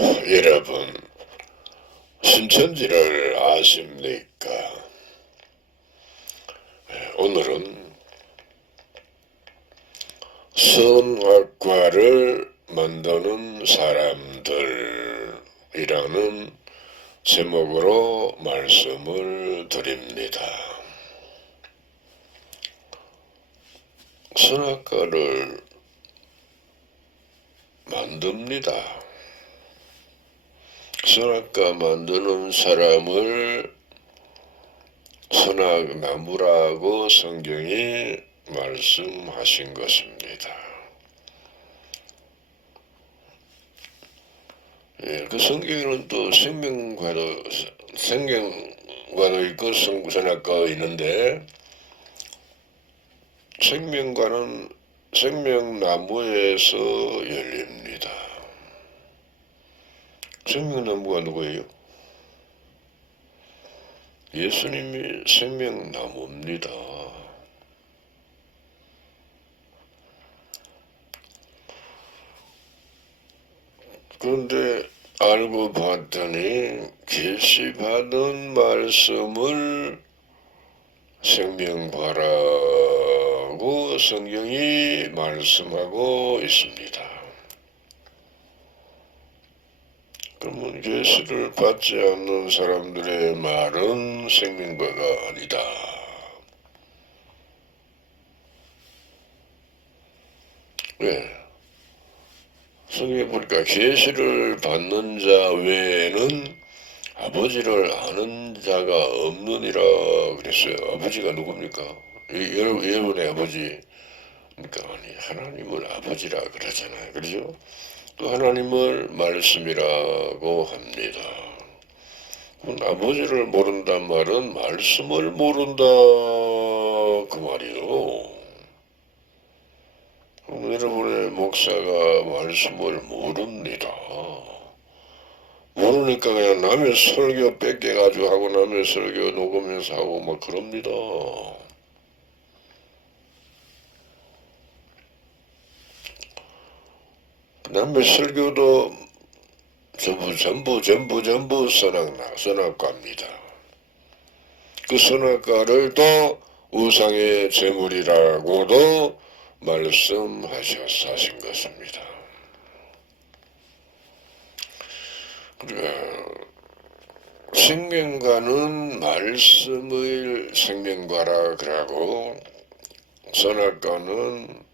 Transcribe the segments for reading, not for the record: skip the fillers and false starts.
여러분, 신천지를 아십니까? 오늘은 선악과를 만드는 사람들이라는 제목으로 말씀을 드립니다. 선악과를 만듭니다. 선악과 만드는 사람을 선악나무라고 성경이 말씀하신 것입니다. 그 성경에는 또 생명과도 있고 선악과가 있는데, 생명과는 생명나무에서 열립니다. 생명나무가 누구예요? 예수님이 생명나무입니다. 그런데 알고 봤더니 계시받은 말씀을 생명과라고 성경이 말씀하고 있습니다. 그러면 계시를 받지 않는 사람들의 말은 생명과가 아니다. 왜? 성경에 보니까 계시를 받는 자 외에는 아버지를 아는 자가 없느니라 그랬어요. 아버지가 누굽니까? 여러분의 아버지, 그러니까 아니 하나님을 아버지라 그러잖아요. 그렇죠? 또 하나님을 말씀이라고 합니다. 아버지를 모른단 말은 말씀을 모른다 그 말이에요. 여러분의 목사가 말씀을 모릅니다. 모르니까 그냥 남의 설교 뺏겨가지고 하고 남의 설교 녹음해서 하고 막 그럽니다. 남의 설교도 전부 선악과입니다. 그 선악과를 또 우상의 제물이라고도 말씀하신 것입니다. 생명과는 말씀을 생명과라 그러고, 선악과는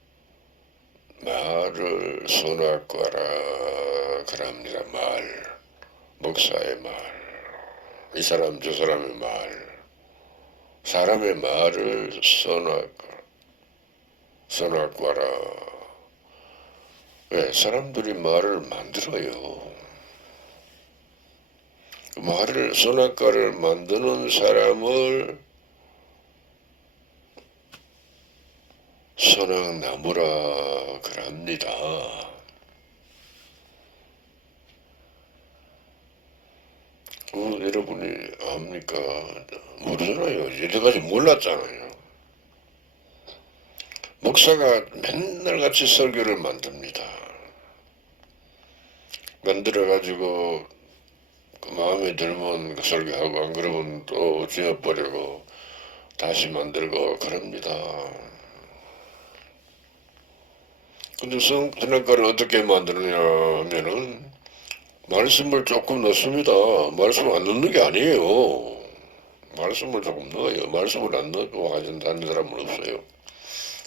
말을 선악과라 그럽니다. 말, 목사의 말, 이 사람 저 사람의 말, 사람의 말을 선악과라. 왜? 사람들이 말을 만들어요. 말을 선악과를 만드는 사람을 선악나무라 그럽니다. 여러분이 압니까? 모르잖아요. 여태까지 몰랐잖아요. 목사가 맨날 같이 설교를 만듭니다. 만들어가지고 마음에 들면 그 설교하고 안 그러면 또 지워버리고 다시 만들고 그럽니다. 근데 선악과를 어떻게 만드느냐 하면은 말씀을 조금 넣습니다. 말씀을 안 넣는 게 아니에요. 말씀을 조금 넣어요. 말씀을 안 넣고 하는 사람은 없어요.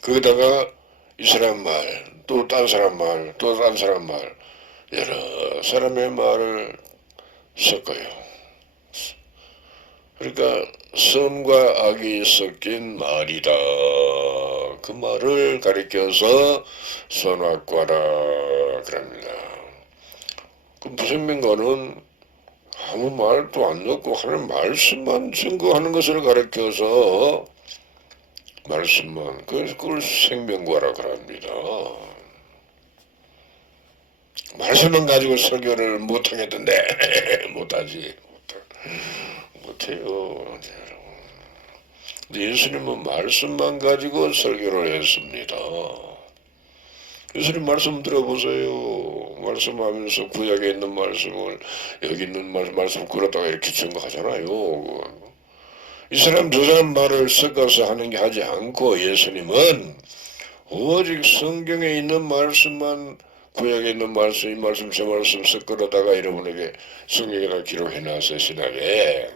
거기다가 이 사람 말, 또 딴 사람 말, 또 딴 사람 말, 여러 사람의 말을 섞어요. 그러니까 선과 악이 섞인 말이다. 그 말을 가리켜서 선악과라 그럽니다. 그 생명과는 아무 말도 안 넣고 하는 말씀만 증거하는 것을 가리켜서 말씀만, 그걸 생명과라 그럽니다. 말씀만 가지고 설교를 못하겠던데 못하지. 못해요. 근데 예수님은 말씀만 가지고 설교를 했습니다. 예수님 말씀 들어보세요. 말씀하면서 구약에 있는 말씀을 여기 있는 말씀 그러다가 이렇게 증거하잖아요. 이 사람 저 사람 말을 섞어서 하는 게 하지 않고 예수님은 오직 성경에 있는 말씀만 구약에 있는 말씀 이 말씀 저 말씀 섞어다가 여러분에게 성경에다 기록해놔서 신학에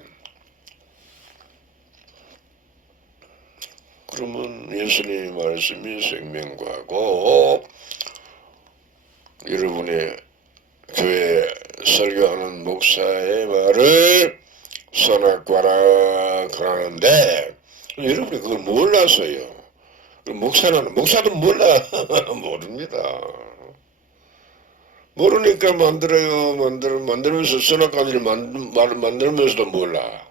그러면 예수님의 말씀이 생명과고 여러분의 교회 설교하는 목사의 말을 선악과라 그러는데 여러분이 그걸 몰라서요. 목사도 몰라 모릅니다. 모르니까 만들면서 선악과를 만들면서도 몰라.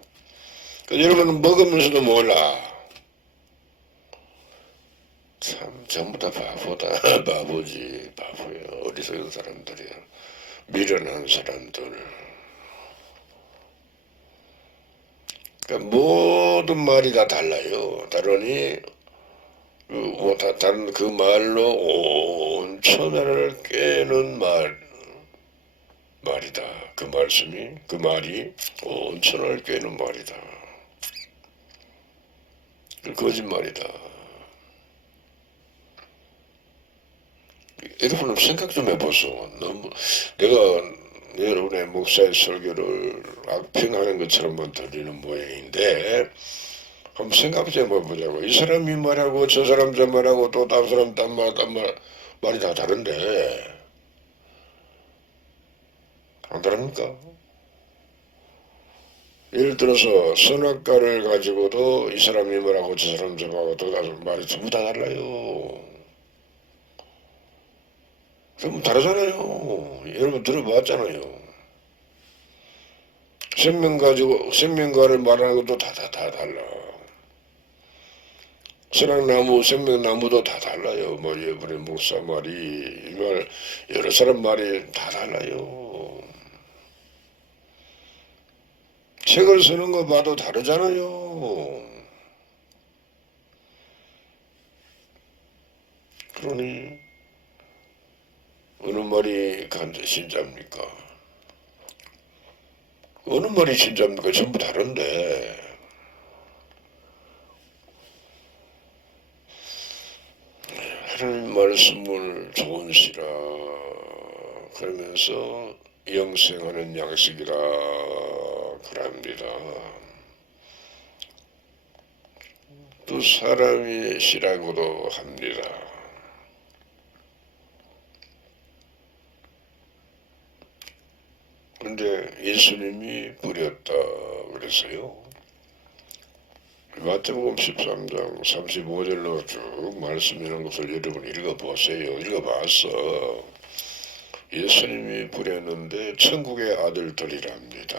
여러분은 먹으면서도 몰라. 참 전부 다 바보다. 바보지 바보야. 어리석은 사람들이야. 미련한 사람들. 그러니까 모든 말이 다 달라요. 다르니 다른 그 말로 온 천하를 깨는 말이다. 그 말씀이 그 말이 온 천하를 깨는 말이다. 거짓말이다. 여러분 생각 좀 해보소. 너무 내가 여러분의 목사의 설교를 악평하는 것처럼만 들리는 모양인데 한번 생각 좀 해보자고. 이 사람이 말하고 저 사람 저 말하고 또 다른 사람 딴 말이 다 다른데 안 다릅니까? 예를 들어서 선악과를 가지고도 이 사람이 말하고 저 사람 저 말하고 또 다른 말이 전부 다 달라요. 전부 다르잖아요. 여러분 들어봤잖아요. 생명과를 말하는 것도 다 달라. 선악나무, 생명나무도 다 달라요. 뭐 예불의 목사 말이 여러 사람 말이 다 달라요. 책을 쓰는 거 봐도 다르잖아요. 그러니 어느 말이 진짜입니까? 어느 말이 진짜입니까? 전부 다른데 하나님 말씀을 좋은 시라 그러면서 영생하는 양식이라 그럽니다. 또 사람이 시라고도 합니다. 그런데 예수님이 뿌렸다 그랬어요. 마태복음 13장 35절로 쭉 말씀하는 것을 여러분 읽어보세요. 읽어봤어. 예수님이 뿌렸는데 천국의 아들들이랍니다.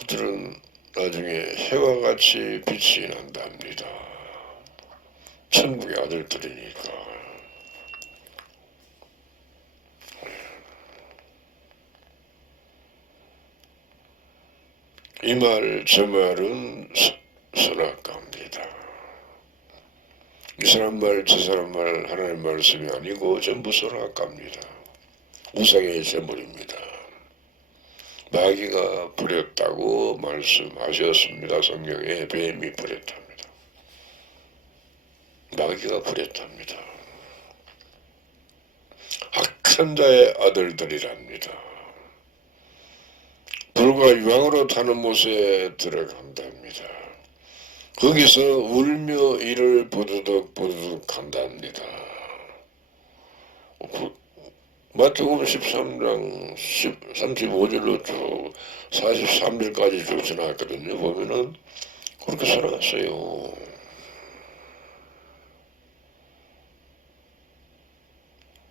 그들은 나중에 해와 같이 빛이 난답니다. 천국의 아들들이니까. 이 말, 저 말은 선악과입니다. 이 사람 말, 저 사람 말, 하나님 말씀이 아니고 전부 선악과입니다. 우상의 제물입니다. 마귀가 부렸다고 말씀하셨습니다. 성경에 뱀이 부렸답니다. 마귀가 부렸답니다. 악한 자의 아들들이랍니다. 불과 유황으로 타는 못에 들어간답니다. 거기서 울며 이를 부두둑 한답니다. 마태복음 13장 35절로 쭉 43절까지 쭉 지나갔거든요. 보면은 그렇게 살아갔어요.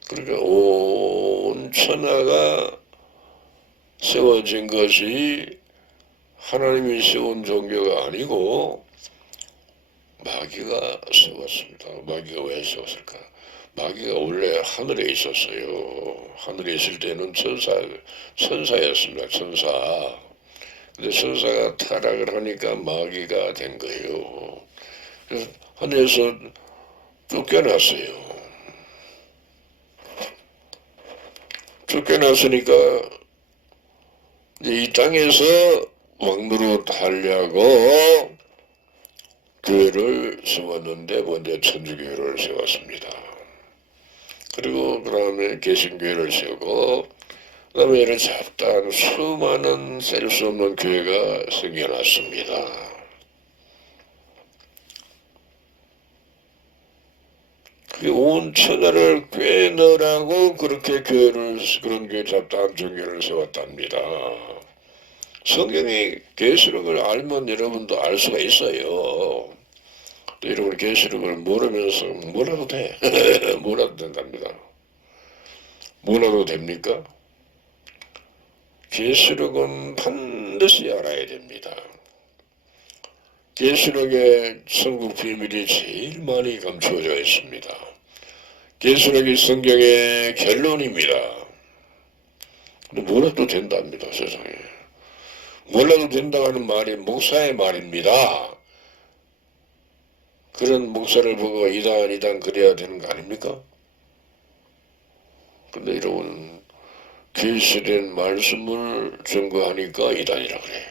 그러니까 온 천하가 세워진 것이 하나님이 세운 종교가 아니고 마귀가 세웠습니다. 마귀가 왜 세웠을까? 마귀가 원래 하늘에 있었어요. 하늘에 있을 때는 천사였습니다. 천사. 근데 천사가 타락을 하니까 마귀가 된 거예요. 그래서 하늘에서 쫓겨났어요. 쫓겨났으니까 이제 이 땅에서 왕노릇 하려고 교회를 세웠는데 먼저 천주교회를 세웠습니다. 그리고 그 다음에 개신교회를 세우고 그 다음에 이런 잡다한 수많은 셀 수 없는 교회가 생겨났습니다. 온 천하를 꿰느라고 그렇게 그런 교회 잡다한 종교를 세웠답니다. 성경의 계시록을 알면 여러분도 알 수가 있어요. 또 여러분 계시록을 모르면서 몰라도 돼. 몰라도 된답니다. 몰라도 됩니까? 계시록은 반드시 알아야 됩니다. 계시록에 천국 비밀이 제일 많이 감추어져 있습니다. 계시록이 성경의 결론입니다. 근데 몰라도 된답니다. 세상에. 몰라도 된다고 하는 말이 목사의 말입니다. 그런 목사를 보고 이단 그래야 되는 거 아닙니까? 근데 여러분 계시된 말씀을 증거하니까 이단이라 그래.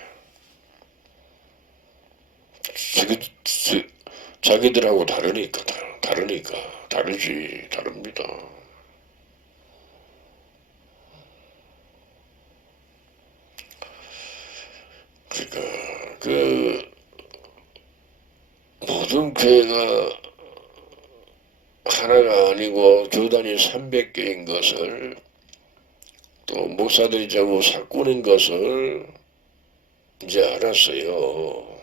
자기들하고 다르니까 다릅니다. 그러니까 그 모든 교회가 하나가 아니고 교단이 300개인 것을 또 목사들이 전부 사꾼인 것을 이제 알았어요.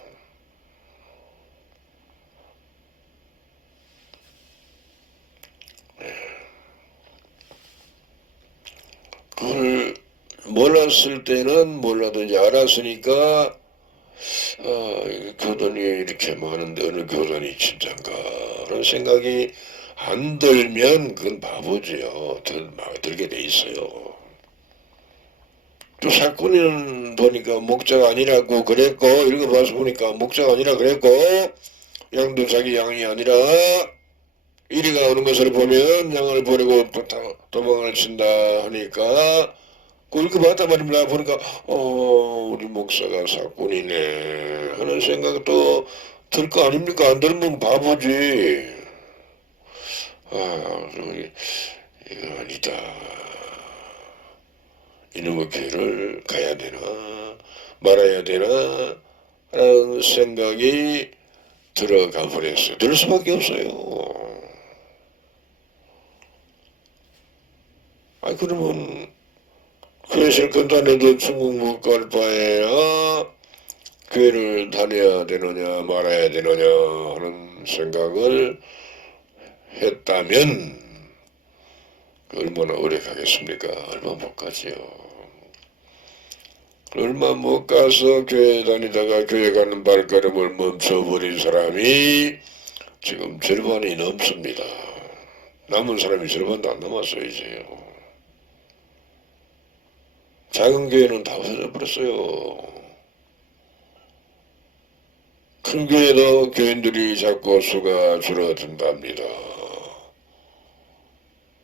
그걸 몰랐을 때는 몰라도 이제 알았으니까 교단이 이렇게 많은데 어느 교단이 진짠가 라는 생각이 안 들면 그건 바보지요. 들게 돼 있어요. 또 사건은 보니까 목자가 아니라고 그랬고 읽어봐서 보니까 목자가 아니라 그랬고 양도 자기 양이 아니라 이리가 오는 것을 보면 양을 버리고 도망을 친다 하니까 그걸 봤단 말입니다. 보니까 우리 목사가 사건이네 하는 생각도 들 거 아닙니까? 안 들면 바보지. 이거 아니다. 이놈의 교회를 가야 되나 말아야 되나 라는 생각이 들어가 버렸어요. 들 수밖에 없어요. 그러면 교회 실컷 다녀도 중국 못 갈 바에야 교회를 다녀야 되느냐 말아야 되느냐 하는 생각을 했다면 얼마나 오래 가겠습니까? 얼마 못 가지요. 얼마 못 가서 교회 다니다가 교회 가는 발걸음을 멈춰버린 사람이 지금 절반이 넘습니다. 남은 사람이 절반도 안 남았어요. 이제요. 작은 교회는 다 없어져 버렸어요. 큰 교회도 교인들이 자꾸 수가 줄어든답니다.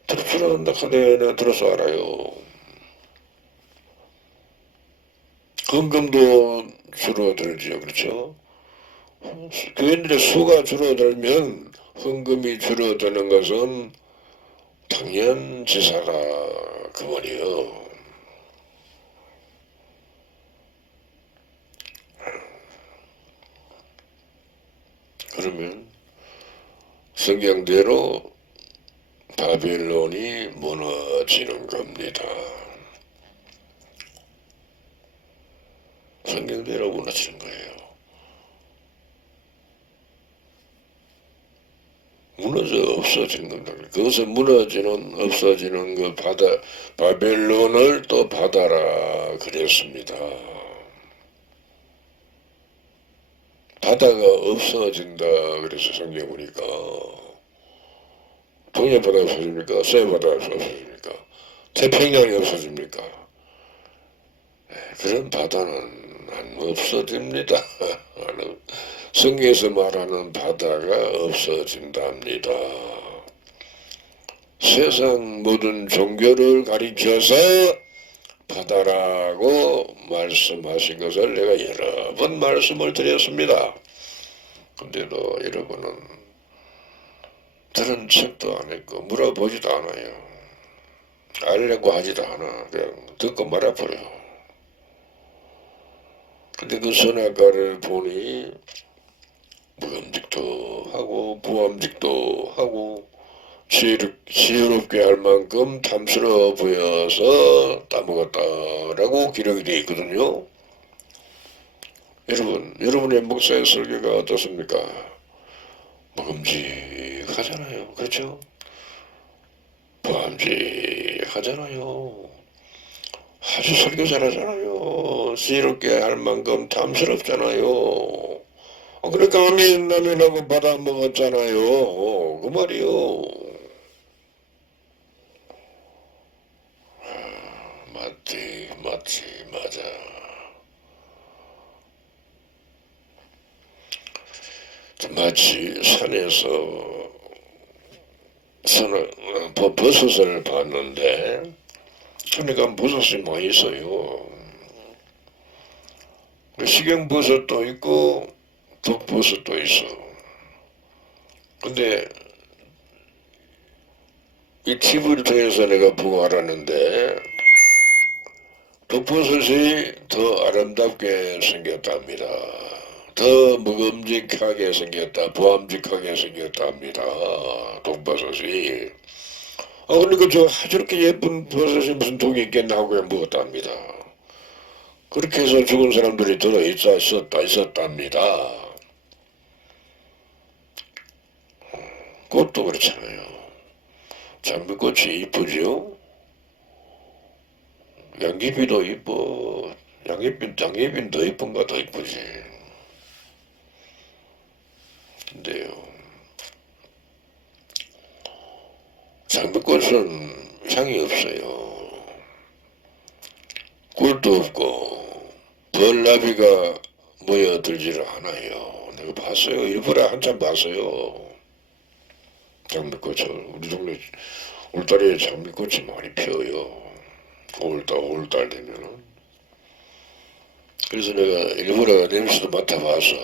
줄어든다 하네 들어서 알아요. 헌금도 줄어들지요. 그렇죠? 교인들의 수가 줄어들면 헌금이 줄어드는 것은 당연지사가 그만이요. 그러면 성경대로 바벨론이 무너지는 겁니다. 성경대로 무너지는 거예요. 무너져 없어지는 겁니다. 그것을 무너지는 없어지는 그 바벨론을 또 받아라 그랬습니다. 바다가 없어진다 그래서 성경 보니까 동해바다 없어집니까? 서해바다 없어집니까? 태평양이 없어집니까? 그런 바다는 없어집니다. 성경에서 말하는 바다가 없어진답니다. 세상 모든 종교를 가리켜서 바다라고 말씀하신 것을 내가 여러 번 말씀을 드렸습니다. 근데도 여러분은 들은 척도 안 했고 물어보지도 않아요. 알려고 하지도 않아. 그냥 듣고 말아버려요. 근데 그 선악과를 보니 무엄직도 하고 부엄직도 하고 지혜롭게 할 만큼 탐스러워 보여서 따먹었다라고 기록이 되어 있거든요. 여러분의 목사의 설교가 어떻습니까? 먹음직하잖아요. 그렇죠? 부엄직하잖아요. 아주 설교 잘하잖아요. 지혜롭게 할 만큼 탐스럽잖아요. 그러니까 아멘하고 받아 먹었잖아요. 그 말이요. 맞지, 맞아. 마치 산에서 버섯을 봤는데, 그러니까 버섯이 많이 있어요. 식용버섯도 있고, 독버섯도 있어. 근데, 이 TV를 통해서 내가 보고 알았는데, 독버섯이 더 아름답게 생겼답니다. 더 먹음직하게 생겼다, 부함직하게 생겼답니다. 독버섯이. 그러니까 저렇게 예쁜 버섯이 무슨 독이 있겠나 하고 먹었답니다. 그렇게 해서 죽은 사람들이 있었답니다. 꽃도 그렇잖아요. 장미꽃이 이쁘죠? 양귀비도 이뻐. 양귀비는 더 이쁜가 더 이쁘지. 근데요, 장미꽃은 향이 없어요. 꿀도 없고 벌나비가 모여들지를 않아요. 내가 봤어요. 일부러 한참 봤어요. 장미꽃을. 우리 동네 울타리에 장미꽃이 많이 피어요. 5월달 되면은. 그래서 내가 일부러 냄새도 맡아봐서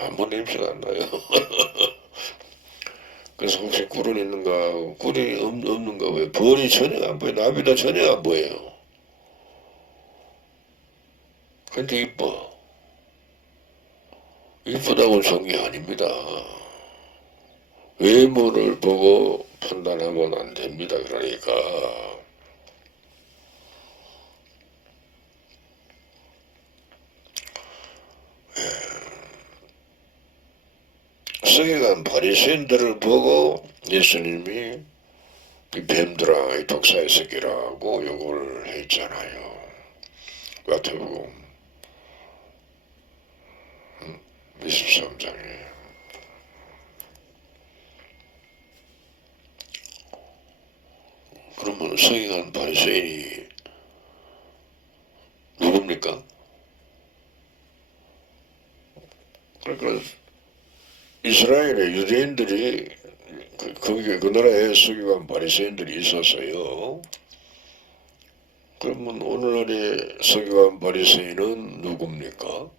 아무 냄새가 안 나요. 그래서 혹시 꿀은 있는가 하고 꿀이 없는가 왜 벌이 전혀 안 보여. 나비도 전혀 안 보여요. 근데 이쁘다고 좋은 게 아닙니다. 외모를 보고 판단하면 안 됩니다. 그러니까 서기관 바리새인들을 보고 예수님이 이 뱀들아 이 독사의 새끼라고 욕을 했잖아요. 마태복음 23장에. 그러면 서기관 바리새인이 누굽니까? 그러니까 이스라엘의 유대인들이 그 나라에 서기관 바리새인들이 있었어요. 그러면 오늘날의 서기관 바리새인은 누굽니까?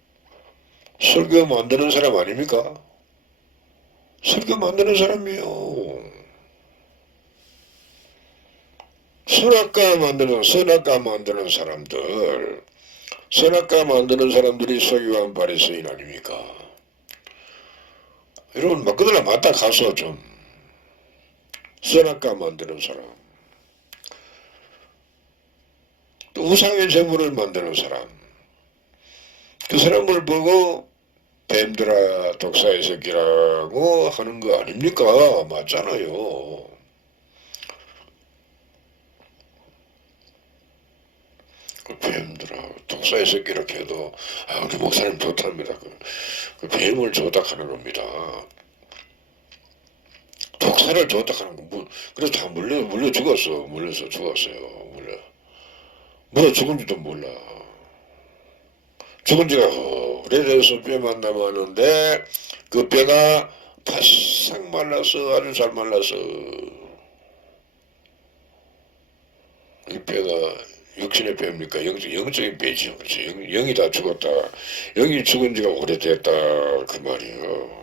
설교 만드는 사람 아닙니까? 설교 만드는 사람이요. 선악과 만드는 사람들, 선악과 만드는 사람들이 서기관 바리새인 아닙니까? 여러분 그들아 맞다 가서 좀 선악과 만드는 사람, 또 우상의 제물을 만드는 사람, 그 사람을 보고 뱀들아 독사의 새끼라고 하는 거 아닙니까? 맞잖아요. 그 뱀들아 독사의 새끼라고 해도 우리 목사님 좋답니다. 그 뱀을 좋다 하는 겁니다. 독사를 좋다 하는 거. 그래서 다 물려 죽었어. 물려 죽은지도 몰라. 죽은 지가 오래돼서 뼈만 남았는데 그 뼈가 바싹 말라서 아주 잘 말라서 이 뼈가 육신의 뼈입니까? 영적인 뼈지. 그렇지. 영이 다 죽었다. 영이 죽은 지가 오래됐다. 그 말이에요.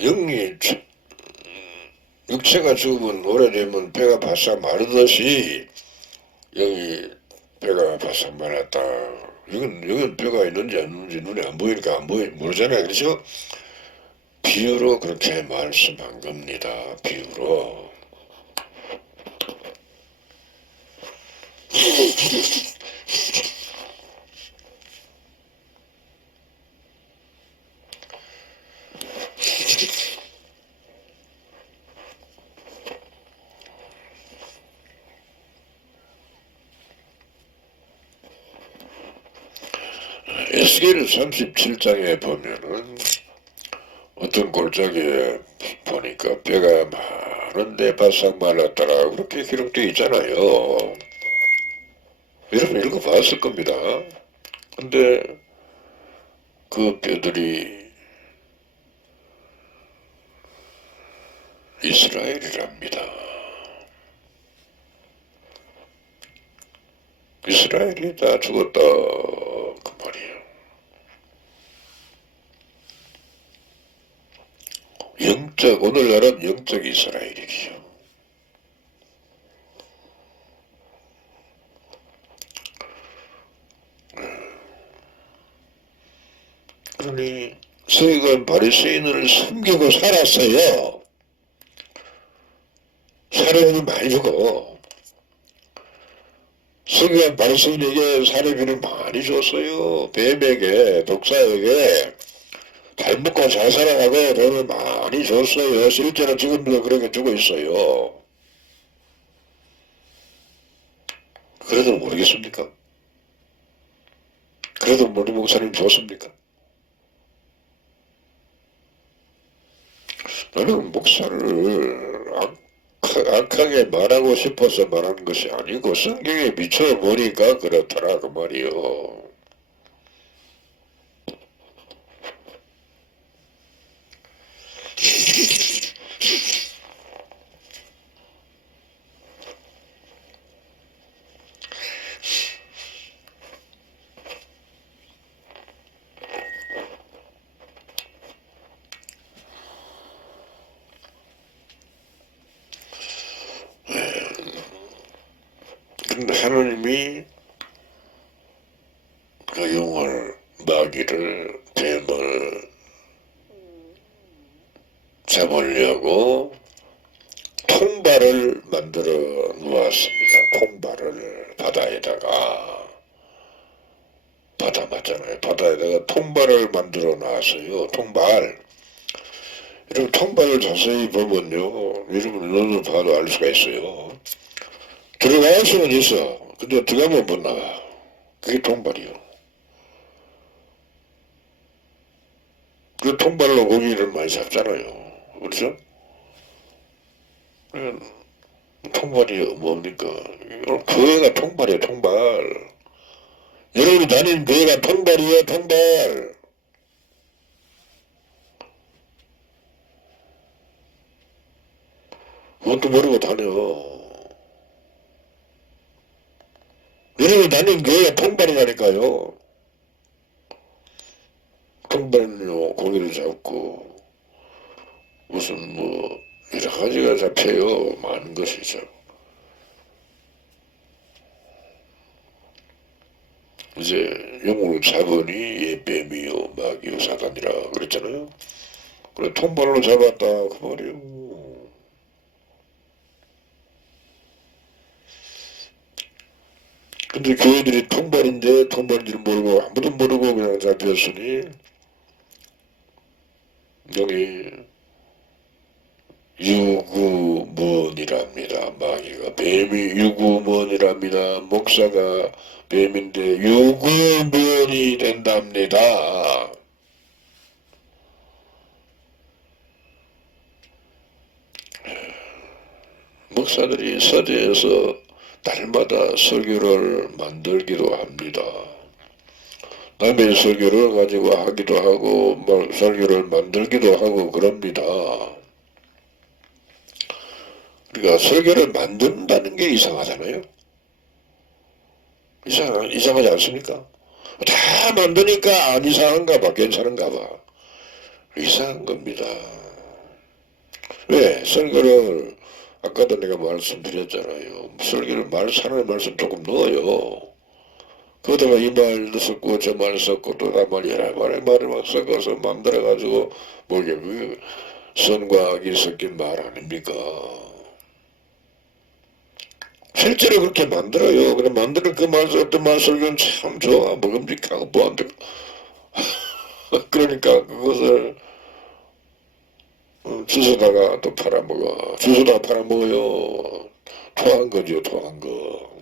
영이 육체가 죽으면 오래되면 뼈가 바싹 마르듯이 영이 뼈가 바싹 말랐다. 이건 뼈가 있는지 안 있는지 눈에 안 보이니까 안 모르잖아요. 그렇죠? 비유로 그렇게 말씀한 겁니다. 비유로. 에스겔 37장에 보면은 어떤 골짜기에 보니까 뼈가 많은데 바싹 말랐더라 그렇게 기록되어 있잖아요. 여러분 읽어봤을 겁니다. 근데 그 뼈들이 이스라엘이랍니다. 이스라엘이 다 죽었다 그 말이에요. 오늘날은 영적 이스라엘이죠. 그러니 서기관 바리새인을 섬기고 살았어요. 사례비는 많이 주고 서기관 바리새인에게 사례비를 많이 줬어요. 뱀에게 독사에게 잘 먹고 잘 살아가고 돈을 많이 줬어요. 실제로 지금도 그렇게 주고 있어요. 그래도 모르겠습니까? 그래도 우리 목사님 좋습니까? 나는 목사를 악하게 말하고 싶어서 말하는 것이 아니고 성경에 미쳐보니까 그렇더라 그 말이요. 근데 하나님이 그 용을 마귀를 뱀을 잡으려고 통발을 만들어 놓았습니다. 통발을 바다에다가 바다 맞잖아요. 바다에다가 통발을 만들어 놨어요. 통발. 여러분 통발을 자세히 보면요. 여러분 눈을 봐도 알 수가 있어요. 들어갈 수는 있어. 근데 들어가면 못 나가. 그게 통발이요. 그 통발로 고기를 많이 잡잖아요. 그렇죠? 통발이 뭡니까? 교회가 통발이에요. 통발. 여러분이 다니는 교회가 통발이에요. 통발. 그것도 모르고 다녀. 여러분이 다니는 교회가 통발이라니까요. 통발로 고기를 잡고 무슨 뭐 여러 가지가 잡혀요. 많은 것이죠. 이제 영을 잡으니 예뱀이요 마귀요 사단이라 그랬잖아요. 그래 통발로 잡았다 그 말이에요. 근데 교회들이 통발인데 통발인지를 모르고 아무도 모르고 그냥 잡혔으니 여기 유구먼이랍니다. 마귀가 뱀이 유구먼이랍니다. 목사가 뱀인데 유구먼이 된답니다. 목사들이 서재에서 날마다 설교를 만들기도 합니다. 남의 설교를 가지고 하기도 하고 설교를 만들기도 하고 그럽니다. 그러니까 설교를 만든다는 게 이상하잖아요. 이상하지 않습니까? 다 만드니까 안 이상한가 봐, 괜찮은가 봐. 이상한 겁니다. 왜? 설교를 아까도 내가 말씀드렸잖아요. 설교를 하나의 말씀 조금 넣어요. 그러다가 이 말 섞고 저 말 섞고 또 나 말 여러 말을 막 섞어서 만들어가지고 뭐게 그 선과 악이 섞인 말 아닙니까? 실제로 그렇게 만들어요. 그래 만드는 그 말, 어떤 말 설교는 참 좋아. 먹음직하고 뭐한테 그러니까 그것을 주워다가 또 팔아먹어. 주워다가 팔아먹어요. 토한 거죠, 토한 거.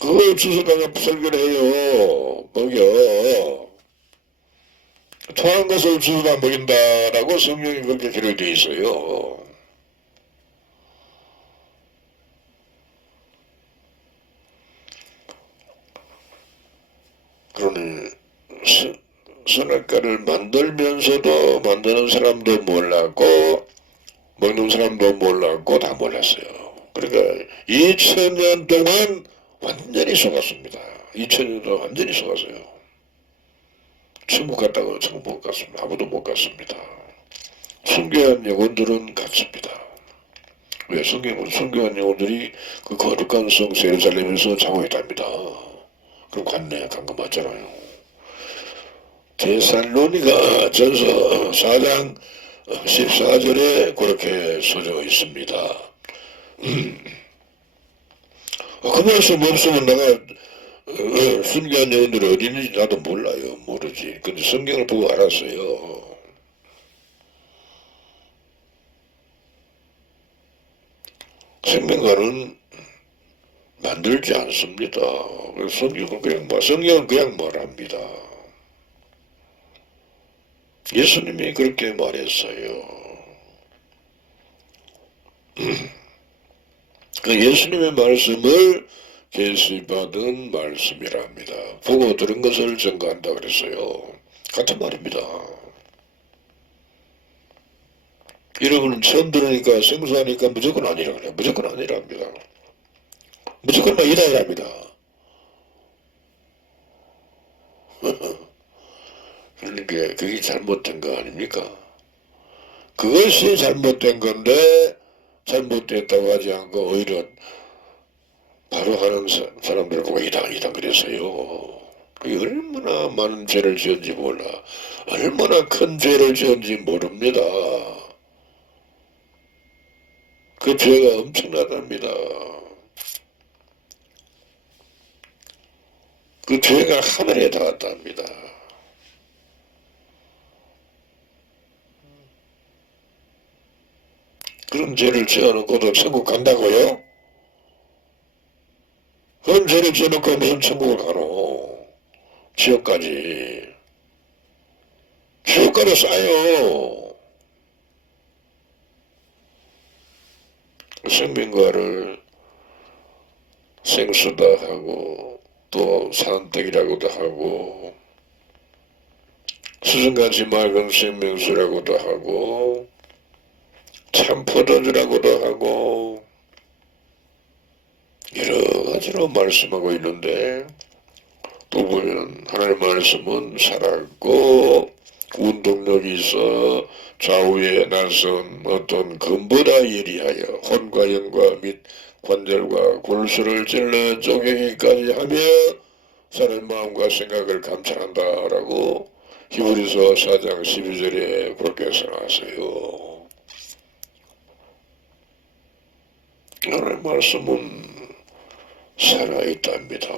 그걸 주워다가 설교를 해요. 먹여. 토한 것을 주워다 먹인다라고 성경이 그렇게 기록되어 있어요. 그러니 선악과를 만들면서도 만드는 사람도 몰랐고 먹는 사람도 몰랐고 다 몰랐어요. 그러니까 2000년 동안 완전히 속았습니다. 2000년 동안 완전히 속았어요. 천국 갔다고 천국 못 갔습니다. 아무도 못 갔습니다. 순교한 영혼들은 갔습니다. 왜? 순교한 영혼들이 그 거룩한 성 예루살렘에서 자고 있답니다. 그럼 갔네. 간 거 맞잖아요. 데살로니가 전서 4장 14절에 그렇게 써져 있습니다. 그 말씀 없으면 내가 순교한 영혼들이 어디 있는지 나도 몰라요. 모르지. 근데 성경을 보고 알았어요. 생명과는 만들지 않습니다. 성경은 그냥 말합니다. 예수님이 그렇게 말했어요. 그 예수님의 말씀을 계시받은 말씀이랍니다. 보고 들은 것을 증거한다 그랬어요. 같은 말입니다. 여러분은 처음 들으니까 생소하니까 무조건 아니라 그래요. 무조건 아니랍니다. 무조건 이다랍니다. 그러니까 그게 잘못된 거 아닙니까? 그것이 잘못된 건데 잘못됐다고 하지 않고 오히려 바로 하는 사람들 보고 이당 그랬어요. 그게 얼마나 많은 죄를 지었는지 몰라. 얼마나 큰 죄를 지었는지 모릅니다. 그 죄가 엄청나답니다. 그 죄가 하늘에 닿았답니다. 그런 죄를 지어놓고도 천국 간다고요? 그런 죄를 지어놓고 무슨 천국을 가노? 지옥까지. 지옥가로 싸요. 생명과를 생수다 하고 또 산떡이라고도 하고 수정같이 맑은 생명수라고도 하고 참포도주라고도 하고 여러 가지로 말씀하고 있는데 또 보면 하나님의 말씀은 살았고 운동력이 있어 좌우에 나선 어떤 금보다 예리하여 혼과 영과 및 관절과 골수를 찔러 쪼개기까지 하며 사람의 마음과 생각을 감찰한다라고 히브리서 4장 12절에 그렇게 써놨어요. 하나님의 말씀은 살아있답니다.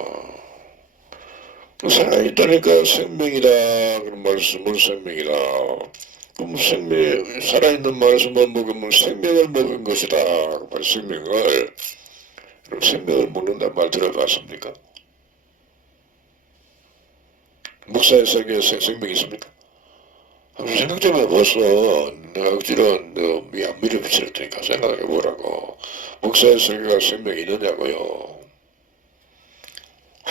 살아있다니까 생명이다. 그런 말씀은 생명이다. 그럼 살아있는 말씀을 먹으면 생명을 먹은 것이다. 생명을 먹는다는 말 들어봤습니까? 목사의 세계에 생명이 있습니까? 한번 생각 좀 해보소. 내가 억지로 너안 밀어붙일 테니까 생각해보라고. 목사의 설교가 생명이 있느냐고요.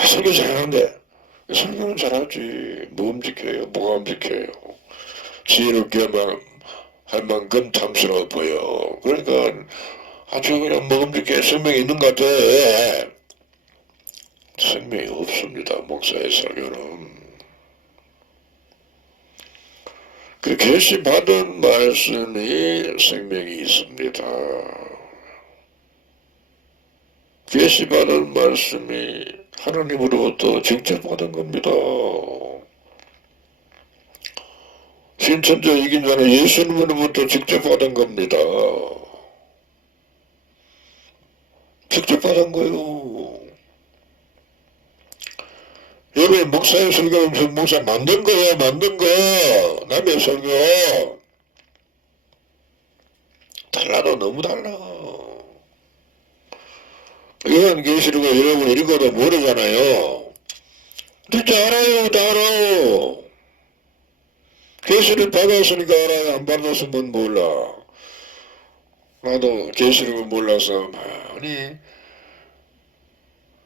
설교 잘하는데 설교는 잘하지. 뭐 움직여요? 뭐가 움직여요? 지혜롭게 할 만큼 탐스러워 보여. 그러니까 아주 그냥 먹음직해 생명이 있는 것 같아. 생명이 없습니다. 목사의 설교는. 그 계시받은 말씀이 생명이 있습니다. 계시받은 말씀이 하나님으로부터 직접 받은 겁니다. 신천자 이긴 자는 예수님으로부터 직접 받은 겁니다. 직접 받은 거요. 여러분 목사의 설교는 목사 만든 거야, 만든 거. 남의 설교. 달라도 너무 달라. 요한계시록을 여러분 읽어도 모르잖아요. 진짜 알아요, 다 알아요. 계시를 받았으니까 알아요. 안 받았으면 몰라. 나도 계시록을 몰라서 많이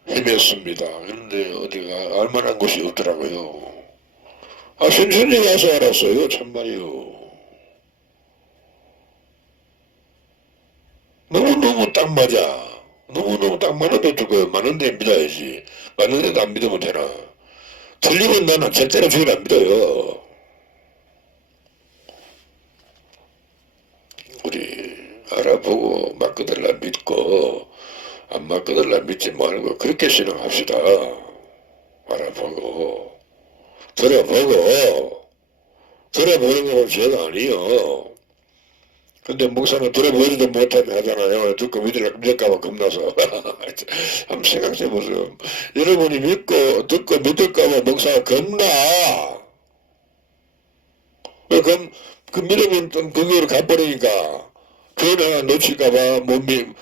헤맸습니다. 그런데 어디가 알만한 곳이 없더라고요. 아, 천천히 가서 알았어요. 참말이요. 너무너무 딱 맞아. 너무너무 딱 맞아도 죽어요. 많은데 믿어야지. 맞는데도 안 믿으면 되나. 틀리면 나는 절대로 주길 안 믿어요. 우리 알아보고 맞거들라 믿고 안 맞거들라 믿지 말고 그렇게 신앙합시다. 알아보고 들어보고 들어보는 건 죄가 아니요. 근데 목사는 들어보지도 못하게 하잖아요. 듣고 믿을까봐 겁나서. 한번 생각해보세요. 여러분이 믿고 듣고 믿을까봐 목사가 겁나. 그럼 그 믿으면 그 길을 가버리니까 그거 놓칠까봐 못 믿지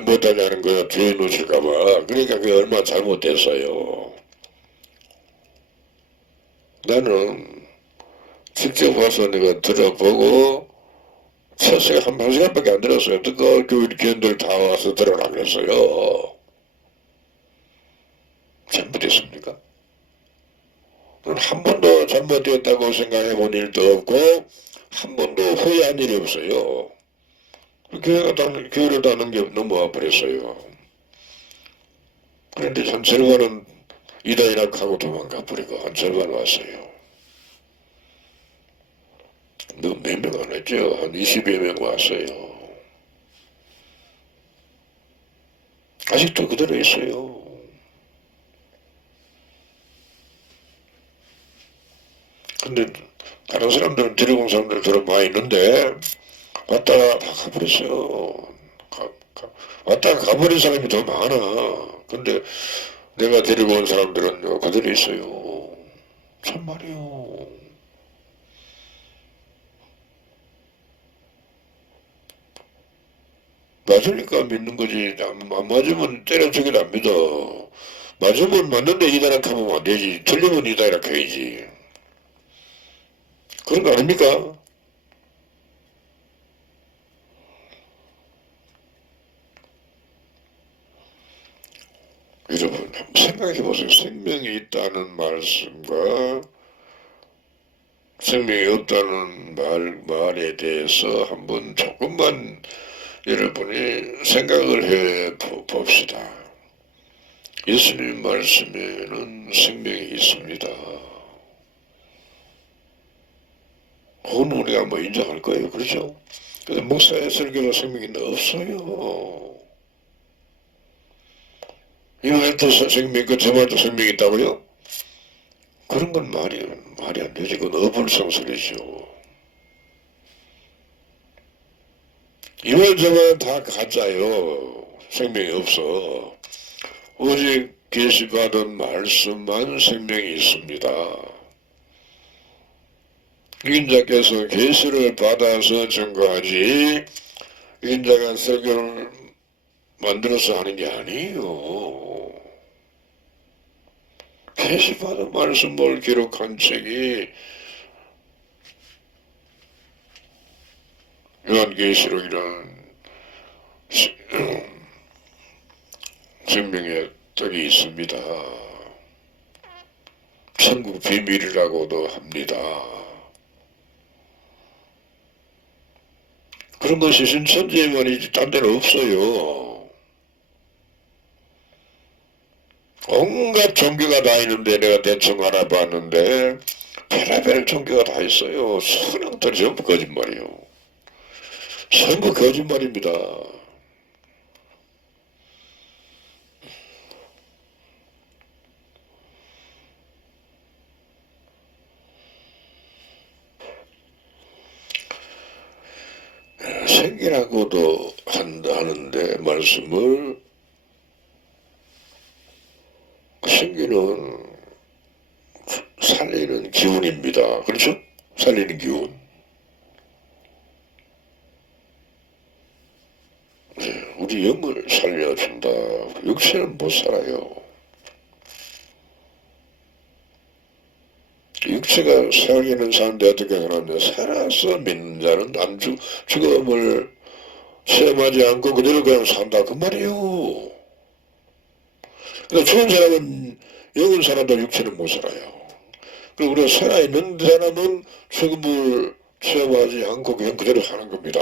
못하냐는 거야. 뒤에 놓칠까봐. 그러니까 그게 얼마나 잘못됐어요. 나는 직접 와서 내가 들어보고 첫째 한 시간밖에 안 들었어요. 그 교인들 다 와서 들어라 그랬어요. 잘못됐습니까? 한 번도 잘못되었다고 생각해 본 일도 없고 한 번도 후회한 일이 없어요. 교회를 다 넘어와 버렸어요. 그런데 한 절반은 이다이락 하고 도망가 버리고 한 절반 왔어요. 너 몇 명 안 했죠? 한 20여 명 왔어요. 아직도 그대로 있어요. 근데 다른 사람들은 데리고 온 사람들 들어 많이 있는데 왔다가 다 가버렸어요. 왔다가 가버린 사람이 더 많아. 근데 내가 데리고 온 사람들은 그대로 있어요. 참말이요. 맞으니까 믿는 거지. 안 맞으면 때려 죽이도 안 믿어. 맞으면 맞는데 이다락 하면 안 되지. 틀리면 이다락 해야지. 그런 거 아닙니까? 여러분 한번 생각해 보세요. 생명이 있다는 말씀과 생명이 없다는 말에 대해서 한번 조금만 여러분이 생각을 해 봅시다. 예수님 말씀에는 생명이 있습니다. 그건 우리가 뭐 인정할 거예요. 그렇죠? 근데 목사의 설교로 생명이 없어요. 이말도 생명 있고 저 말도 생명이 있다고요? 그런 건 말이 안 되지. 그건 어불성설이죠. 이 말 저 말 다 가짜요. 생명이 없어. 오직 계시받은 말씀만 생명이 있습니다. 인자께서 계시를 받아서 증거하지 인자가 설교를 만들어서 하는 게 아니에요. 계시받은 말씀을 기록한 책이 요한계시록이라는 생명의 떡이 있습니다. 천국 비밀이라고도 합니다. 그런 것이 신천지에만이지 딴 데는 없어요. 온갖 종교가 다 있는데 내가 대충 알아봤는데 별의별 종교가 다 있어요. 선행들 전부 거짓말이요. 전부 거짓말입니다. 생기라고도 하는데 말씀을 생기는 살리는 기운입니다. 그렇죠? 살리는 기운. 네, 우리 영을 살려준다. 육체는 못 살아요. 육체가 살아있는 사람인데 어떻게 하냐면 살아서 믿는 자는 안 죽음을 체험하지 않고 그대로 그냥 산다 그 말이에요. 근데 죽은 사람은 영은 살아도 육체는 못 살아요. 그리고 우리가 살아있는 사람은 죽음을 체험하지 않고 그냥 그대로 사는 겁니다.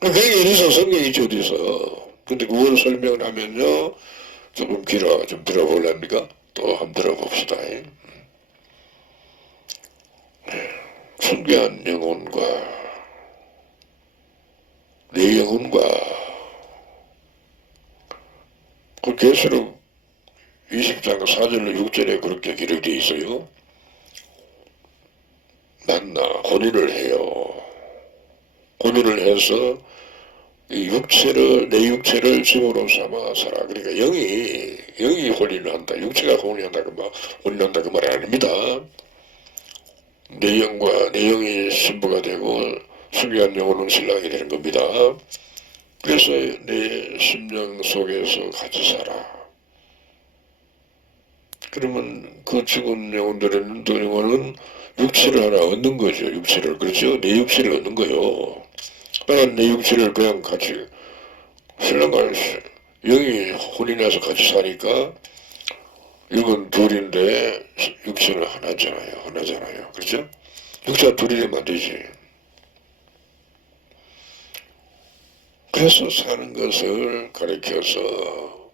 그게 어디서 성경이 있지 어디서. 근데 그걸 설명을 하면요 조금 좀 들어볼랍니까? 또 한번 들어봅시다. 순교한 영혼과 내 영혼과 그 계시록 20장 4절로 6절에 그렇게 기록되어 있어요. 만나 혼인을 해요. 혼인을 해서 이 육체를 내 육체를 집으로 삼아 살아. 그러니까 영이 혼인을 한다. 육체가 혼인한다 혼인한다 그 말이 아닙니다. 내 영과 내 영이 신부가 되고 순교한 영혼은 신랑이 되는 겁니다. 그래서 내 심령 속에서 같이 살아. 그러면 그 죽은 영혼들은 또 영혼은 육체를 하나 얻는 거죠. 육체를. 그렇죠? 내 육체를 얻는 거요. 나는 내 육체를 그냥 같이 신랑과 영이 혼인해서 같이 사니까 이건 둘인데 육체는 하나잖아요. 하나잖아요. 그렇죠? 육체가 둘이 되면 안 되지. 그래서 사는 것을 가르쳐서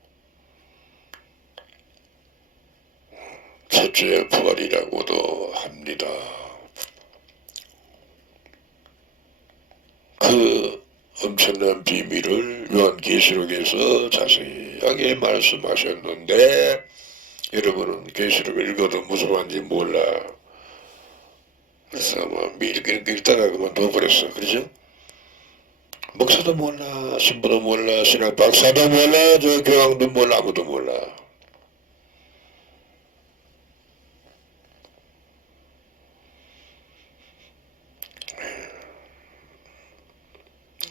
첫째 부활이라고도 합니다. 그 엄청난 비밀을 요한계시록에서 자세하게 말씀하셨는데 여러분은 계시록을 읽어도 무슨 말인지 몰라. 그래서 뭐 읽다가 그만둬버렸어. 그렇죠? 목사도 몰라, 신부도 몰라, 신학 박사도 몰라, 저 교황도 몰라, 아무도 몰라.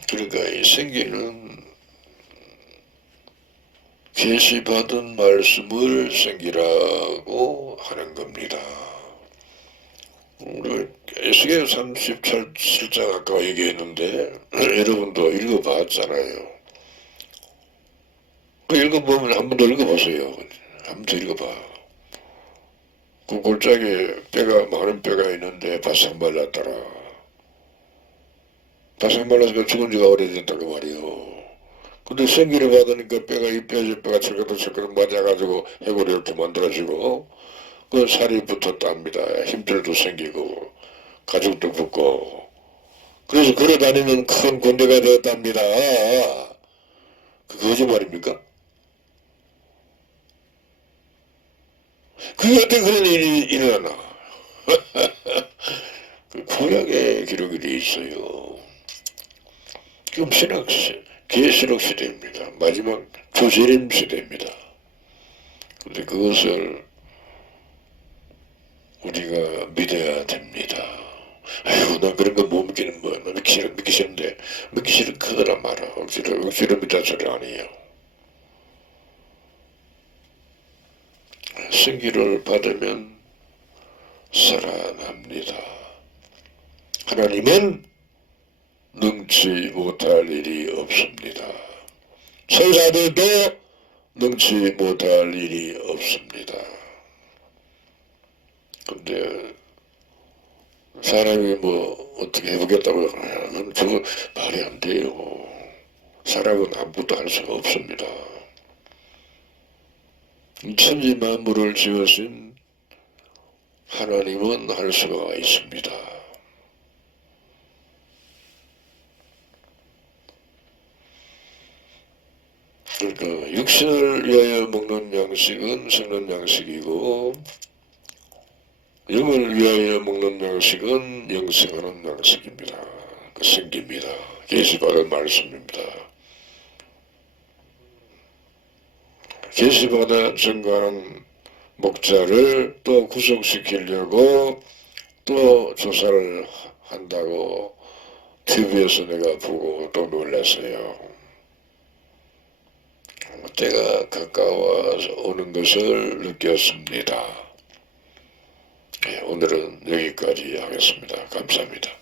그러니까 이 생기는 계시받은 말씀을 생기라고 하는 겁니다. 우리 에스겔 37장 아까 얘기했는데 여러분도 읽어봤잖아요. 그 읽어보면 한 번 더 읽어보세요. 한 번 더 읽어봐. 그 골짜기에 많은 뼈가 있는데 바싹 말랐더라. 바싹 말라서 죽은 지가 오래됐다 그 말이요. 근데 생기를 받으니까 뼈가 이 뼈 저 뼈가 철근철근 맞아가지고 해골이 이렇게 만들어지고 그 살이 붙었답니다. 힘줄도 생기고 가죽도 붙고 그래서 걸어다니는 큰 군대가 되었답니다. 그게 거짓말입니까? 그게 어떻게 그런 일이 일어나나? 그 구약의 기록이 돼 있어요. 지금 계시록 시대입니다. 마지막 조재림 시대입니다. 근데 그것을 우리가 믿어야 됩니다. 아이고 나 그런 거 못 믿기는 나 믿기 싫은데 믿기 싫은 그거나 말아. 억지로 믿다 소리 아니에요. 생기를 받으면 살아납니다. 하나님은 능치 못할 일이 없습니다. 천사들도 능치 못할 일이 없습니다. 근데 사람이 뭐 어떻게 해보겠다고 하면 저거 말이 안 돼요. 사람은 아무것도 할 수가 없습니다. 천지 만물을 지으신 하나님은 할 수가 있습니다. 그러니까 육신을 위하여 먹는 양식은 생는 양식이고 영을 위하여 먹는 양식은 영생하는 양식입니다. 그 생깁니다. 계시받은 말씀입니다. 계시받아 증거하는 목자를 또 구속시키려고 또 조사를 한다고 TV에서 내가 보고 또 놀랐어요. 때가 가까워 오는 것을 느꼈습니다. 오늘은 여기까지 하겠습니다. 감사합니다.